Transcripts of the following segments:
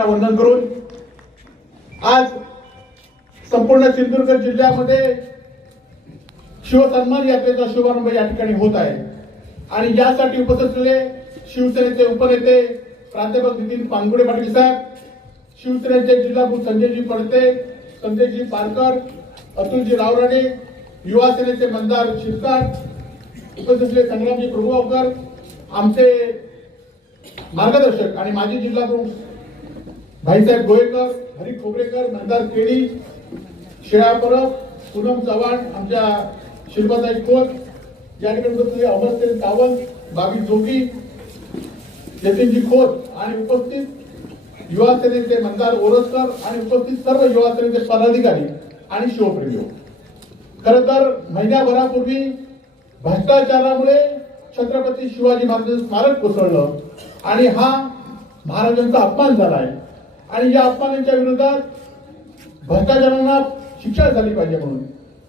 शिवरायांना वंदन करून आज संपूर्ण सिंधुदुर्ग जिल्ह्यामध्ये शिवसन्मान यात्रेचा शुभारंभ या ठिकाणी होत आहे. आणि यासाठी उपस्थित असलेले शिवसेनेचे उपनेते प्राध्यापक नितीन पानगुडे पाटील साहेब शिवसेनेचे जिल्हाप्रमुख संजयजी पडते संजयजी पारकर अतुलजी रावराणे युवा सेनेचे मंदार शिरकार उपस्थित असलेले संग्रामजी प्रभुगावकर आमचे मार्गदर्शक आणि माजी जिल्हा प्रमुख भाईसाहेब गोयकर हरी खोबरेकर मंदार केळी शेळा परब पूनम चव्हाण आमच्या शिल्पाताई खोत या ठिकाणी अमरसेन सावंत बाबी जोगी जतीनजी खोत आणि उपस्थित युवा सेनेचे मंदार ओरसकर आणि उपस्थित सर्व युवा सेनेचे पदाधिकारी आणि शिवप्रेमी खर तर महिन्याभरापूर्वी भ्रष्टाचारामुळे छत्रपती शिवाजी महाराजांचं स्मारक कोसळलं आणि हा महाराजांचा अपमान झाला आहे. आणि या अपमानांच्या विरोधात भ्रष्टाचारांना शिक्षा झाली पाहिजे म्हणून.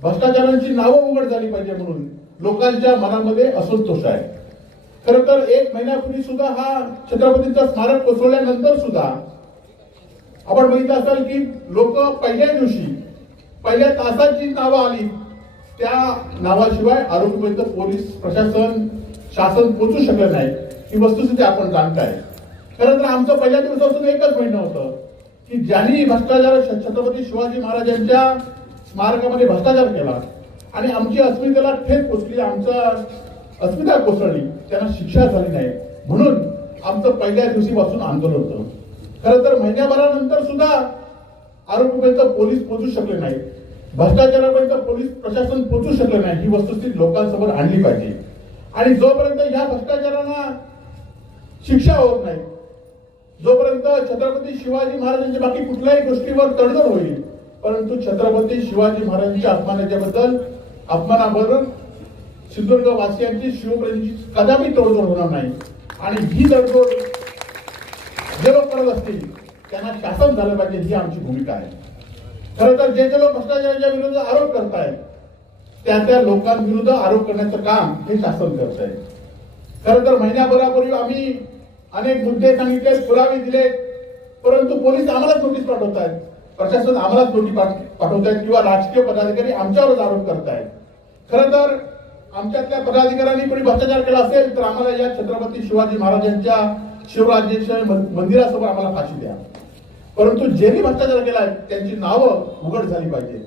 भ्रष्टाचारांची नावं उघड झाली पाहिजे म्हणून लोकांच्या मनामध्ये असंतोष आहे. खर तर एक महिन्यापूर्वी सुद्धा हा छत्रपतींचा स्मारक कोसळल्यानंतर सुद्धा आपण बघितलं असाल की लोक पहिल्या दिवशी पहिल्या तासात जी नावं आली त्या नावाशिवाय आरोग्यपर्यंत पोलीस प्रशासन शासन पोचू शकत नाही. ही वस्तुस्थिती आपण जाणताय. खरं तर आमचं पहिल्या दिवसापासून एकच म्हणणं होतं की ज्यांनी भ्रष्टाचार छत्रपती शिवाजी महाराजांच्या स्मारकामध्ये भ्रष्टाचार केला आणि आमची अस्मितेला ठेप पोचली आमचा अस्मिता कोसळली त्यांना शिक्षा झाली नाही. म्हणून आमचं पहिल्या दिवशीपासून आंदोलन होतं. खरं तर महिन्याभरानंतर सुद्धा आरोपीपर्यंत पोलीस पोहोचू शकले नाही. भ्रष्टाचारापर्यंत पोलीस प्रशासन पोहोचू शकले नाही ही वस्तुस्थिती लोकांसमोर आणली पाहिजे. आणि जोपर्यंत ह्या भ्रष्टाचारांना शिक्षा होत नाही जोपर्यंत छत्रपती शिवाजी महाराजांच्या बाकी कुठल्याही गोष्टीवर तडजोड होईल परंतु छत्रपती शिवाजी महाराजांच्या अपमानाच्याबद्दल अपमानाबद्दल सिंधुदुर्ग वासियांची शिवप्रेमीची कदापि तडजोड होणार नाही. आणि ही तडजोड जे लोक करत असतील त्यांना शासन झालं पाहिजे ही आमची भूमिका आहे. खरं तर जे जे लोक भ्रष्टाचाराच्या विरुद्ध आरोप करतायत त्या त्या लोकांविरुद्ध आरोप करण्याचं काम हे शासन करत आहे खरं तर महिन्याभरापूर्वी आम्ही अनेक मुद्दे सांगितले पुरावे दिले परंतु पोलीस आम्हालाच नोटीस पाठवत आहेत प्रशासन आम्हालाच नोटीस पाठवत आहेत किंवा राजकीय पदाधिकारी आमच्यावरच आरोप करतायत. खरं तर आमच्यातल्या पदाधिकाऱ्यांनी कोणी भ्रष्टाचार केला असेल तर आम्हाला या छत्रपती शिवाजी महाराजांच्या शिवराज्याच्या मंदिरासमोर आम्हाला फाशी द्या. परंतु ज्यांनी भ्रष्टाचार केलाय त्यांची नावं उघड झाली पाहिजे.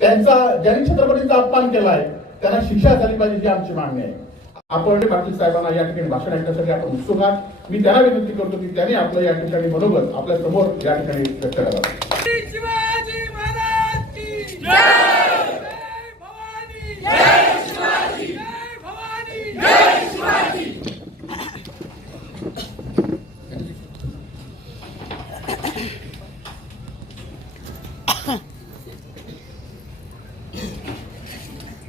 त्यांचा ज्यांनी छत्रपतींचा अपमान केलाय त्यांना शिक्षा झाली पाहिजे ही आमची मागणी आहे. आपण पाटील साहेबांना या ठिकाणी भाषण ऐकण्यासाठी आपण उत्सुक आहात. मी त्यांना विनंती करतो की त्यांनी आपलं या ठिकाणी मनोगत आपल्यासमोर या ठिकाणी व्यक्त करावं शिवाजी महाराज की जय भवानी जय शिवाजी जय भवानी जय शिवाजी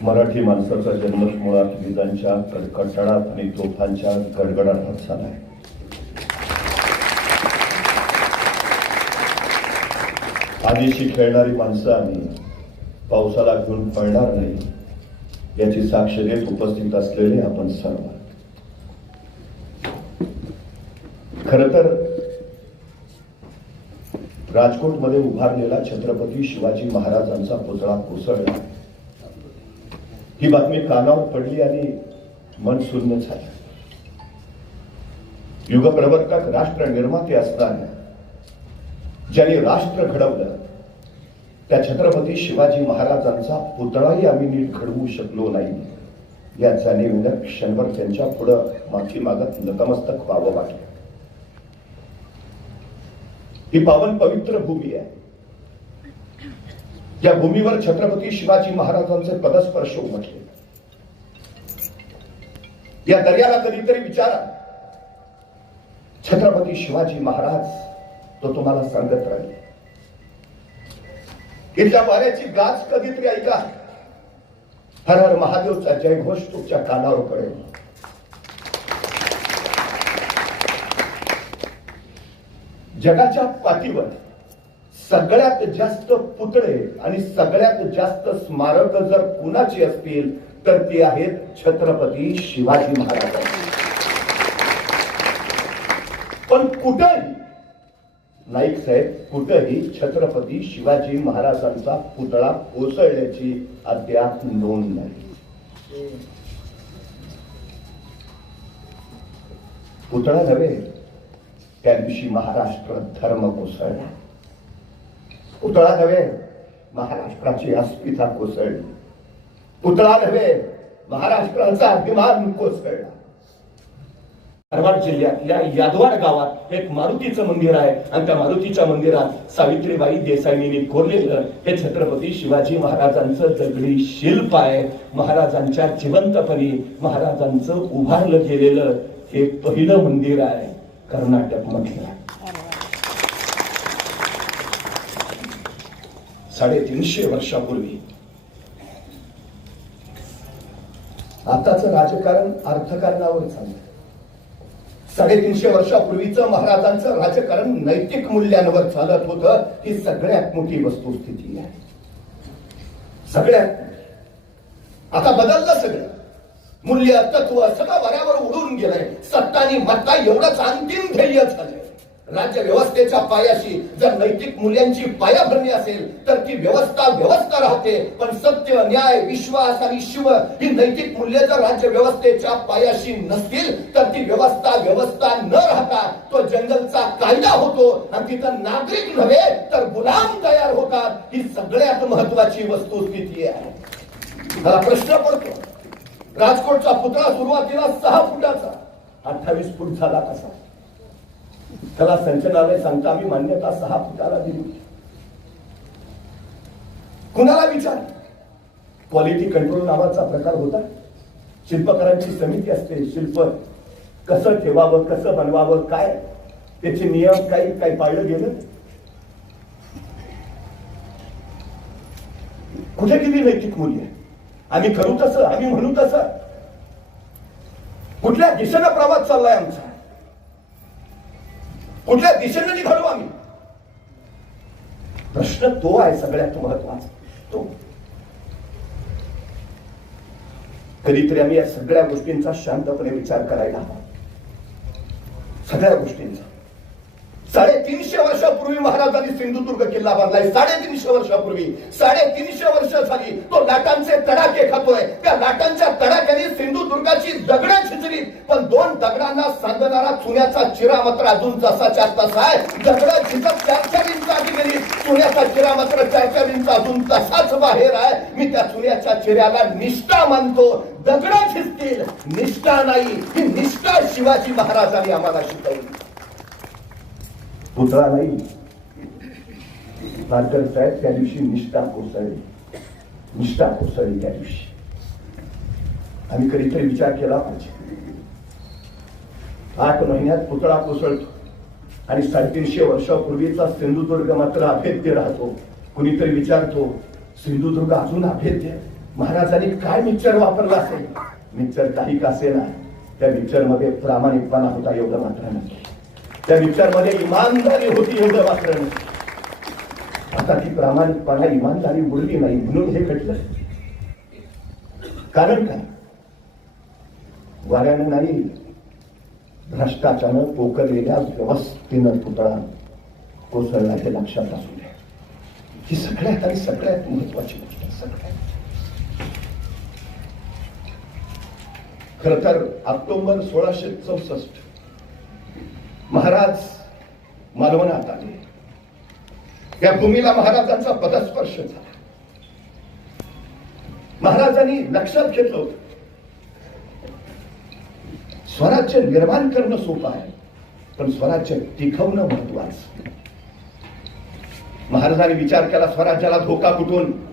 मराठी माणसाचा जन्मच मुळात विजांच्या कडकडाट आणि तोफांच्या गडगडाटात झालाय आधीशी खेळणारी माणसं आम्ही पावसाला घेऊन पळणार नाही याची साक्ष देत उपस्थित असलेले आपण सर्व. खर तर राजकोटमध्ये उभारलेला छत्रपती शिवाजी महाराजांचा पुतळा कोसळला. ही बातमी कानावर पडली आणि मन शून्य झालं. युगप्रवर्तक राष्ट्र निर्माते असताना ज्यांनी राष्ट्र घडवलं त्या छत्रपती शिवाजी महाराजांचा पुतळाही आम्ही नीट घडवू शकलो नाही. या जाणीवेनं क्षणभर त्यांच्या पुढं माफी मागत नतमस्तक व्हावं वाटलं. ही पावन पवित्र भूमी आहे. या भूमीवर छत्रपती शिवाजी महाराजांचे पदस्पर्श उमटले. या दर्याला कधीतरी विचारा. छत्रपती शिवाजी महाराज तो तुम्हाला सांगत राहील. इथल्या वाऱ्याची गाज कधीतरी ऐका. हर हर महादेवचा जयघोष तुमच्या कानावर पडेल. जगाच्या पाठीवर सगळ्यात जास्त पुतळे आणि सगळ्यात जास्त स्मारक जर कुणाची असतील तर ती आहेत छत्रपती शिवाजी महाराजांची पण कुठंही नाईक साहेब कुठंही छत्रपती शिवाजी महाराजांचा पुतळा कोसळल्याची अद्याप नोंद नाही. पुतळा नव्हे त्या दिवशी महाराष्ट्र धर्म कोसळला. पुतळा नव्हे महाराष्ट्राची अस्मिता कोसळली. पुतळा नव्हे महाराष्ट्राचा अभिमान कोसळला. धारवाड जिल्ह्यातल्या यादवाड गावात एक मारुतीचं मंदिर आहे. आणि त्या मारुतीच्या मंदिरात सावित्रीबाई देसाईंनी कोरलेलं हे छत्रपती शिवाजी महाराजांचं दगडी शिल्प आहे. महाराजांच्या जिवंतपणी महाराजांचं उभारलं गेलेलं हे पहिलं मंदिर आहे कर्नाटक मधलं साडेतीनशे वर्षापूर्वी. आताच राजकारण अर्थकारणावर चाललंय. साडेतीनशे वर्षापूर्वीचं महाराजांचं राजकारण नैतिक मूल्यांवर चालत होतं ही सगळ्यात मोठी वस्तुस्थिती आहे. सगळ्यात आता बदललं सगळं. मूल्य तत्व सगळं बऱ्यावर उडून गेलंय. सत्ता आणि मत्ता एवढंच अंतिम ध्येय झालंय. राज्य व्यवस्थेच्या पायाशी जर नैतिक मूल्यांची पायाभरणी असेल तर ती व्यवस्था व्यवस्था राहते. पण सत्य न्याय विश्वास आणि शिव ही नैतिक मूल्य जर राज्य व्यवस्थेच्या पायाशी नसतील तर ती व्यवस्था व्यवस्था न राहता तो जंगलचा कायदा होतो. आणि तिथं नागरिक नव्हे तर गुलाम तयार होतात. ही सगळ्यात महत्वाची वस्तुस्थिती आहे. मला प्रश्न पडतो राजकोटचा पुतळा सुरुवातीला सहा फुटाचा अठ्ठावीस फूट झाला कसा? त्याला संचनालय सांगता आम्ही मान्यता सहा फुटाला दिली. कुणाला विचार क्वालिटी कंट्रोल नावाचा प्रकार होता. शिल्पकारांची समिती असते. शिल्प कसं ठेवावं कसं बनवावं काय? त्याचे नियम काही काही पाळलं गेलं? कुठे गेली नैतिक मूल्य? आम्ही करू तसं आम्ही म्हणू तसं. कुठल्या दिशेनं प्रवास चाललाय आमचा? कुठल्या दिशेनं निघालो आम्ही? प्रश्न तो आहे सगळ्यात महत्त्वाचा. तो. कधीतरी आम्ही या सगळ्या गोष्टींचा शांतपणे विचार करायला हवा. सगळ्या गोष्टींचा. साडेतीनशे वर्षापूर्वी महाराजांनी सिंधुदुर्ग किल्ला बांधलाय. साडेतीनशे वर्षापूर्वी साडेतीनशे वर्ष झाली. तो लाटांचे तडाखे खातोय. त्या लाटांच्या तडाख्याने सिंधुदुर्गाची दगड छिचली पण दोन दगडांना सांधणारा चुन्याचा चिरा मात्र अजून जसाच्या तसा आहे. दगड झिजत चार चार इंच आधी गेली. चुन्याचा चिरा मात्र चार चार इंच अजून तसाच बाहेर आहे. मी त्या चुन्याच्या चिऱ्याला निष्ठा मानतो. दगड झिजतील निष्ठा नाही. ही निष्ठा शिवाजी महाराजांनी आम्हाला शिकवली. पुतळा नाही. पारकर साहेब त्या दिवशी निष्ठा कोसळली. निष्ठा कोसळली त्या दिवशी. आम्ही कधीतरी विचार केला पाहिजे. आठ महिन्यात पुतळा कोसळतो. आणि साडेतीनशे वर्षापूर्वीचा सिंधुदुर्ग मात्र अभेद्य राहतो. कुणीतरी विचारतो सिंधुदुर्ग अजून अभेद्य? महाराजांनी काय मिक्सर वापरला असेल? मिक्सर काही का असेना? त्या मिक्सरमध्ये प्रामाणिकपणा होता एवढं मात्र नक्की त्या विचारमध्ये इमानदारी होती एवढं मात्र आता ती प्रामाणिकपणा इमानदारी उडली नाही म्हणून हे घडलं. कारण काय? वाऱ्यानं नाही भ्रष्टाचारानं पोकरलेल्या व्यवस्थेनं पुतळा कोसळला हे लक्षात असू नये ही सगळ्यात आणि सगळ्यात महत्वाची गोष्ट सगळ्यात. खर तर ऑक्टोबर सोळाशे चौसष्ट महाराज मालवणात आले. या भूमीला महाराजांचा पदस्पर्श झाला. महाराजांनी लक्षात घेतलं स्वराज्य निर्माण करणं सोपं आहे पण स्वराज्य टिकवणं महत्वाचं. महाराजांनी विचार केला स्वराज्याला धोका कुठून?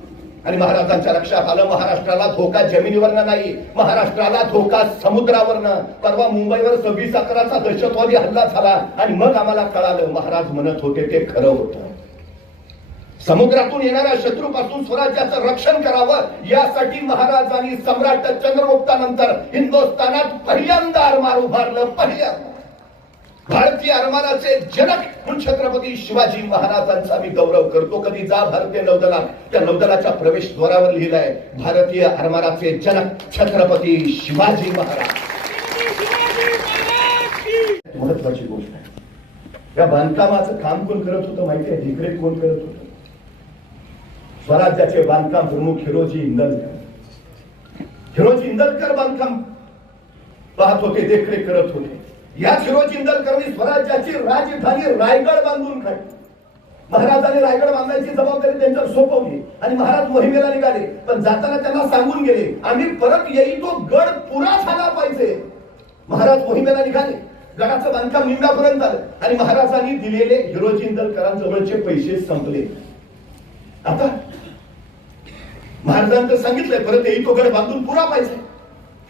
आणि महाराजांच्या लक्षात आलं महाराष्ट्राला धोका जमिनीवरनं नाही महाराष्ट्राला धोका समुद्रावरनं. परवा मुंबईवर सव्वीस अकराचा दहशतवादी हल्ला झाला आणि मग आम्हाला कळालं महाराज म्हणत होते ते खरं होतं. समुद्रातून येणाऱ्या शत्रूपासून स्वराज्याचं रक्षण करावं यासाठी महाराजांनी सम्राट चंद्रगुप्तानंतर हिंदुस्थानात पहिल्यांदा आरमार उभारलं पहिल्यांदा. भारतीय आरमाराचे जनक म्हणून छत्रपती शिवाजी महाराजांचा मी गौरव करतो. कधी जा भारतीय नौदलात. त्या नौदलाच्या प्रवेशद्वारावर लिहिलंय भारतीय आरमाराचे जनक छत्रपती शिवाजी महाराज. महत्वाची गोष्ट आहे. या बांधकामाचं काम कोण करत होतं माहिती आहे? देखरेख कोण करत होतं? स्वराज्याचे बांधकाम प्रमुख हिरोजी इंदलकर. हिरोजी इंदलकर बांधकाम पाहत होते देखरेख करत होते. याच हिरोजी स्वराज्याची राजधानी रायगड बांधून काढली. महाराजांनी रायगड बांधायची जबाबदारी त्यांच्यावर सोपवली आणि महाराज मोहिमेला निघाले. पण जाताना त्यांना सांगून गेले आम्ही परत येई तो गड पुरा झाला पाहिजे. महाराज मोहिमेला निघाले. गडाचं बांधकाम निम्म्यापर्यंत आलं आणि महाराजांनी दिलेले हिरोजिंदलकरांजवळचे पैसे संपले. आता महाराजांचं सांगितलंय परत येईल तो गड बांधून पुरा पाहिजे.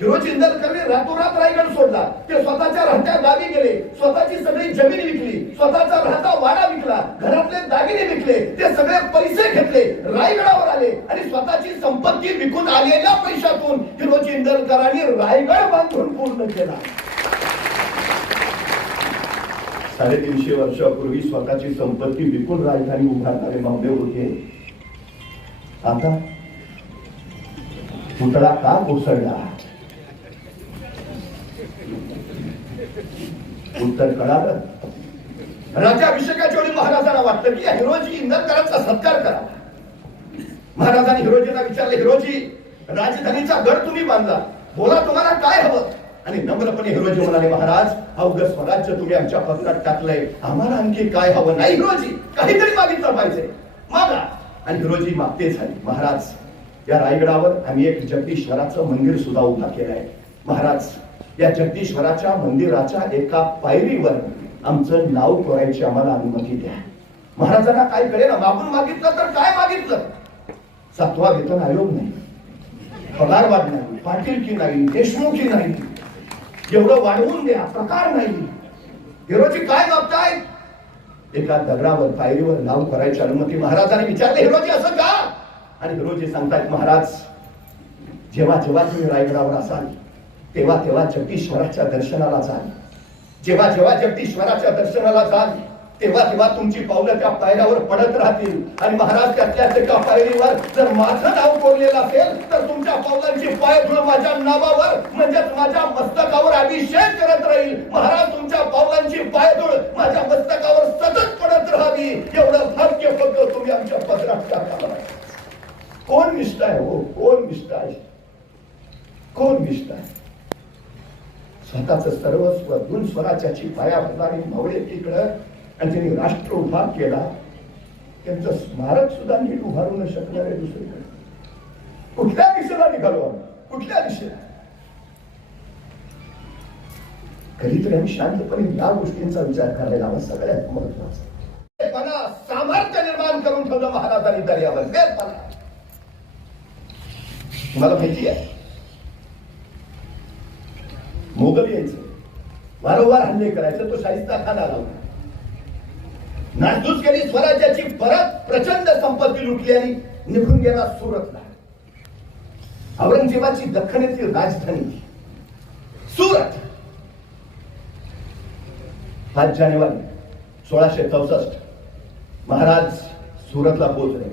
हिरोजी इंदलकरने रातोरात रायगड सोडला. ते स्वतःच्या राहत्या गावी गेले. स्वतःची सगळी जमीन विकली. स्वतःचा राहता वाडा विकला. घरातले दागिने विकले. ते सगळे पैसे घेतले. रायगडावर आले. आणि स्वतःची संपत्ती विकून आलेल्या पैशातून हिरोजी इंदरकरांनी रायगड बांधून पूर्ण केला. साडेतीनशे वर्षापूर्वी स्वतःची संपत्ती विकून राजधानी उभारणारे बांबे होते. आता पुतळा का कोसळला? उत्तर कळालं राज्याभिषेकाच्या वेळी महाराजांना वाटलं की या हिरोजी इंधनकरांचा सत्कार करा. महाराजांनी हिरोजींना विचारले हिरोजी राजधानीचा गड तुम्ही बांधला. बोला तुम्हाला काय हवं? आणि नम्रपणे हिरोजी म्हणाले महाराज अवघ स्वराज्य तुम्ही आमच्या पत्रात टाकलंय. आम्हाला आणखी काय हवं? नाही हिरोजी काहीतरी मागितलं पाहिजे. मागा. आणि हिरोजी मागते झाली. महाराज या रायगडावर आम्ही एक जगदीश्वराचं मंदिर सुद्धा उभा केलंय. महाराज या जगदीश्वराच्या मंदिराच्या एका पायरीवर आमचं नाव कोरायची आम्हाला अनुमती द्या. महाराजांना काय कळेल ना मागून मागितलं तर काय मागितलं? सातवा वेतन आयोग नाही. पगारवाद नाही. पाटील की नाही? देशमुखी नाही? एवढं वाढवून द्या. प्रकार नाही. हिरोजी काय मागताय एका दगडावर पायरीवर नाव करायची अनुमती महाराजांनी विचारले. हिरोजी असं का? आणि हिरोजी सांगतायत महाराज जेव्हा जेव्हा तुम्ही रायगडावर असाल तेव्हा तेव्हा जगदीश्वराच्या दर्शनाला जाल. जेव्हा जेव्हा जगदीश्वराच्या दर्शनाला जाल तेव्हा तेव्हा तुमची पावलं त्या पायऱ्यावर पडत राहतील. आणि महाराज त्यातल्या एका पायरीवर जर माझं नाव कोरलेलं असेल तर तुमच्या पावलांची पायधुळ माझ्या नावावर म्हणजेच माझ्या मस्तकावर अभिषेक करत राहील. महाराज तुमच्या पावलांची पायधुळ माझ्या मस्तकावर सतत पडत राहावी. एवढं भाग्य फक्त तुम्ही आमच्या पत्रात टाकावं कोण निष्ठा आहे हो? कोण निष्ठा आहे? कोण निष्ठा आहे? स्वतःच सर्वस्व दोन स्वराज्याची पाया भरणारी मावळे तिकडं आणि त्यांनी राष्ट्र उभा केला. त्यांचं स्मारक सुद्धा नीट उभारू न शकणार आहे दुसरीकडे. कुठल्या दिशेला निघालो आम्ही? कुठल्या दिशेला? कधीतरी आम्ही शांतपणे या गोष्टींचा विचार करायला हवा. सगळ्यात महत्त्वाचा सामर्थ्य निर्माण करून ठेवलं महाराजांनी दर्यावर. तुम्हाला माहिती आहे? मोगल यायचं. वारंवार हल्ले करायचं तो शाहिस्ता खान आला होता. नासधूस केली स्वराज्याची परत प्रचंड संपत्ती लुटली आणि निघून गेला सुरतला. औरंगजेबाची दख्खनेतील राजधानी. सुरत. पाच जानेवारी सोळाशे चौसष्ट. महाराज सुरतला पोहोचले.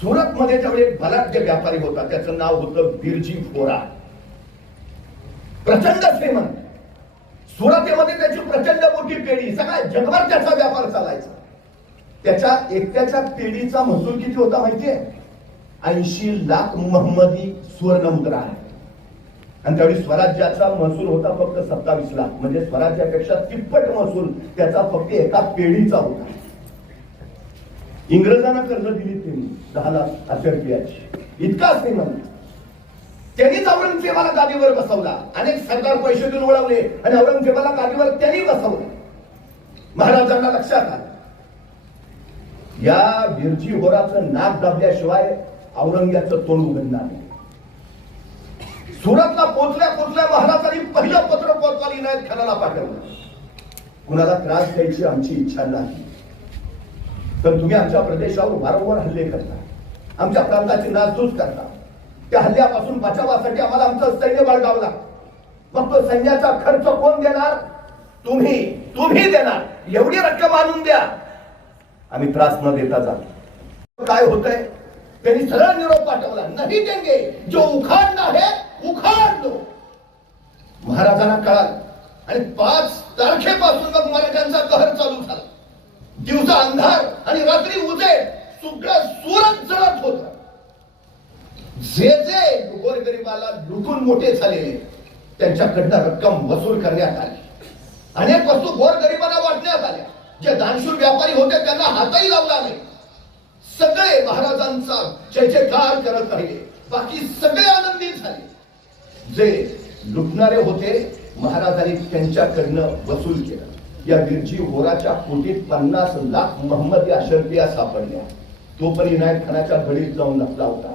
सुरत मध्ये त्यावेळी एक बलाढ्य व्यापारी होता त्याचं नाव होतं बिरजी फोरा प्रचंड श्रीमंत सुरतेमध्ये त्याची प्रचंड मोठी पेढी सगळ्या जगभर त्याचा व्यापार चालायचा. त्याच्या एकट्याच्या पेढीचा महसूल किती होता माहितीये? ऐंशी लाख महम्मदी सुवर्ण मुद्रा आहे. आणि त्यावेळी स्वराज्याचा महसूल होता फक्त सत्तावीस लाख. म्हणजे स्वराज्यापेक्षा तिप्पट महसूल त्याचा फक्त एका पेढीचा होता. इंग्रजांना कर्ज दिली त्यांनी दहा लाख अशा रुपयाची इतका श्रीमंत त्यांनीच औरंगजेबाला गादीवर बसवला. अनेक सरदार पैसे देऊन वळवले आणि औरंगजेबाला गादीवर त्यांनी बसवलं. महाराजांना लक्षात आलं. या बिरजी होराचं नाक दाबल्याशिवाय औरंग्याचं तोंड उघडणार नाही. सुरतला पोचल्या पोचल्या महाराजांनी पहिलं पत्र पोचवाली नाही खानाला पाठवलं. कुणाला त्रास द्यायची आमची इच्छा नाही. तर तुम्ही आमच्या प्रदेशावर वारंवार हल्ले करता. आमच्या प्रांताची नासधूस करता. त्या हल्ल्यापासून बचावासाठी आम्हाला आमचं सैन्य बाळगावं लागतं. मग तो सैन्याचा खर्च कोण देणार? तुम्ही तुम्ही देणार. एवढी रक्कम आणून द्या. आम्ही त्रास न देता जातो. काय होतंय? त्यांनी सरळ निरोप पाठवला. नाही देंगे. जो उखाडना है उखाड. दो महाराजांना कळाल. आणि पाच तारखेपासून मग मराठ्यांचा कहर चालू झाला. दिवसा अंधार आणि रात्री उजेड. सगळं सुरत जळत होता. जे जे गोरगरिबाला लुटून मोठे झालेले त्यांच्याकडनं रक्कम वसूल करण्यात आली. अनेक वस्तू गोरगरिबांना वाटण्यात आल्या. जे दानशूर व्यापारी होते त्यांना हातही लावला नाही सगळे महाराजांचा जय जयकार करत राहिले. बाकी सगळे आनंदी झाले. जे लुटणारे होते महाराजांनी त्यांच्याकडनं वसूल केलं. या गिरजी होराच्या पोटीत पन्नास लाख महम्मद या शर्फिया सापडल्या. तो पण इनायत खानाच्या घडीत जाऊन लपला होता.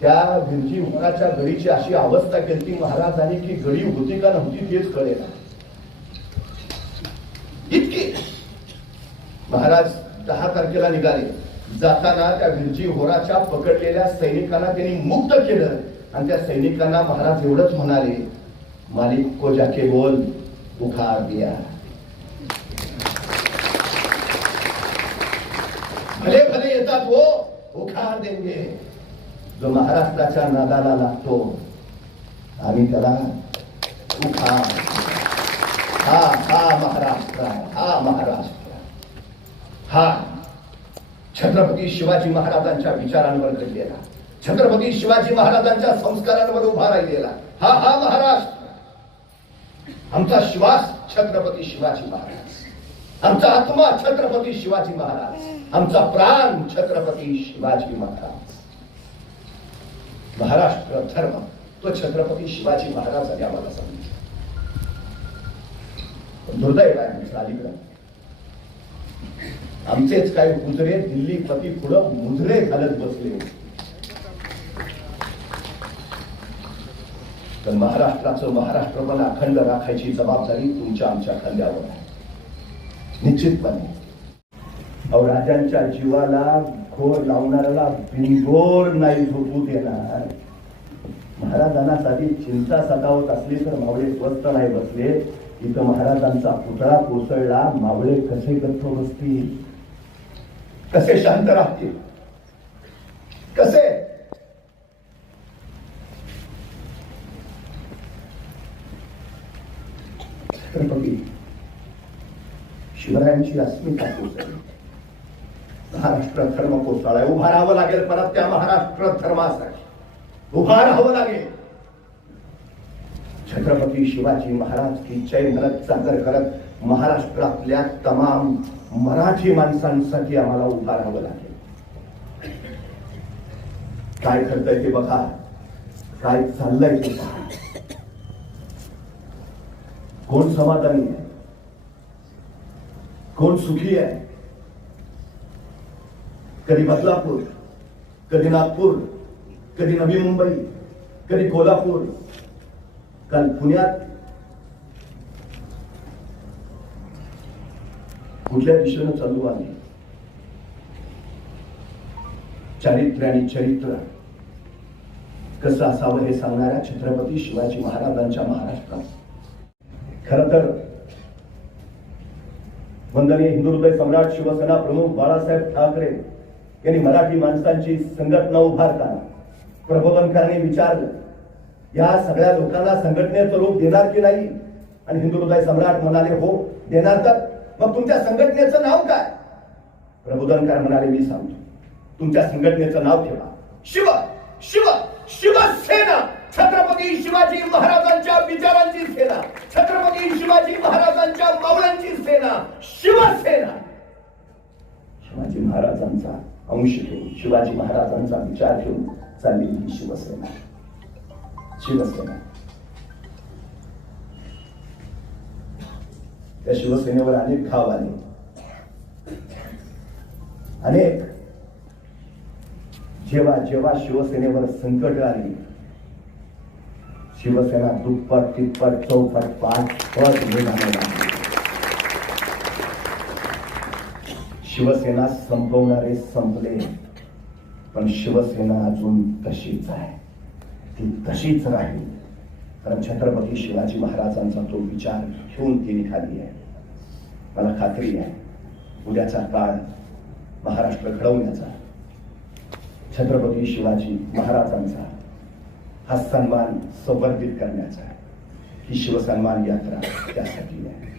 त्या गिरजी होराच्या गडीची अशी अवस्था केली महाराजांनी की गडी होती का नव्हती तेच कळेल इतकी. महाराज दहा तारखेला निघाले. जाताना त्या विरजी होराच्या पकडलेल्या सैनिकांना त्यांनी मुक्त केलं आणि त्या सैनिकांना महाराज एवढंच म्हणाले मालिक को जाके बोल उखार दिया. भले भले येतात हो उखार देंगे. जो महाराष्ट्राच्या नादाला लागतो आम्ही त्याला उखार हा हा महाराष्ट्र हा महाराष्ट्र हा छत्रपती शिवाजी महाराजांच्या विचारांवर घडलेला. छत्रपती शिवाजी महाराजांच्या संस्कारांवर उभा राहिलेला. हा हा महाराष्ट्र. आमचा श्वास छत्रपती शिवाजी महाराज. आमचा आत्मा छत्रपती शिवाजी महाराज. आमचा प्राण छत्रपती शिवाजी महाराज. महाराष्ट्र धर्म तो छत्रपती शिवाजी महाराजांनी आम्हाला सांगितलं. पण दुर्दैव आहे आमचं अलीकडं. आमचेच काही मुजरे दिल्ली पती पुढं मुजरे घालत बसले तर महाराष्ट्राचं महाराष्ट्रपण अखंड राखायची जबाबदारी तुमच्या आमच्या खांद्यावर आहे. निश्चितपणे. अहो राजांच्या जीवाला घोर लावणाऱ्याला बिनघोर नाही झोपू देणार. महाराजांना साधी चिंता सतावत असली तर मावळे स्वस्त नाही बसले. इथं महाराजांचा पुतळा कोसळला. मावळे कसे गप्प बसतील? कसे शांत राहतील? कसे? छत्रपती शिवरायांची अस्मिता कोसळली. महाराष्ट्र धर्म कोसळाय उभा राहावं लागेल परत त्या महाराष्ट्र धर्मासाठी. उभा राहावं लागेल. छत्रपती शिवाजी महाराज की जय म्हणत सादर करत महाराष्ट्रातल्या तमाम मराठी माणसांसाठी आम्हाला उभा राहावं लागेल. काय करताय ते बघा. काय चाललंय ते बघा. कोण समाधानी आहे? कोण सुखी आहे? कधी बदलापूर कधी नागपूर कधी नवी मुंबई कधी कोल्हापूर काल पुण्यात. कुठल्या दिशेनं चालू आहे? चारित्र्य आणि चरित्र. कसं असावं हे सांगणाऱ्या छत्रपती शिवाजी महाराजांच्या महाराष्ट्रात. खर तर वंदनीय हिंदू सम्राट शिवसेना प्रमुख बाळासाहेब ठाकरे यांनी मराठी माणसांची संघटना उभारताना प्रबोधनकारांनी विचारलं. या सगळ्या लोकांना संघटनेचं रूप देणार की नाही? आणि हिंदू हृदय सम्राट म्हणाले हो देणार तर. मग तुमच्या संघटनेचं नाव काय? प्रबोधनकार म्हणाले मी सांगतो. तुमच्या संघटनेचं नाव ठेवा. शिव शिव शिवसेना छत्रपती शिवाजी महाराजांच्या विचारांची सेना. छत्रपती शिवाजी महाराजांच्या मावळ्यांची सेना. शिवसेना शिवाजी महाराजांचा अंश घेऊन शिवाजी महाराजांचा विचार घेऊन चाललेली ही शिवसेना शिवसेना त्या शिवसेनेवर अनेक घाव आले. अनेक. जेव्हा जेव्हा शिवसेनेवर संकट आली शिवसेना दुप्पट तिप्पट चौपट पाच पट हे लागली शिवसेना संपवणारे संपले. पण शिवसेना अजून तशीच आहे. ती तशीच राहील. कारण छत्रपती शिवाजी महाराजांचा तो विचार घेऊन ती निघाली आहे. मला खात्री आहे. उद्याचा काळ महाराष्ट्र घडवण्याचा. छत्रपती शिवाजी महाराजांचा हा सन्मान संवर्धित करण्याचा. ही शिवसन्मान यात्रा त्यासाठी आहे.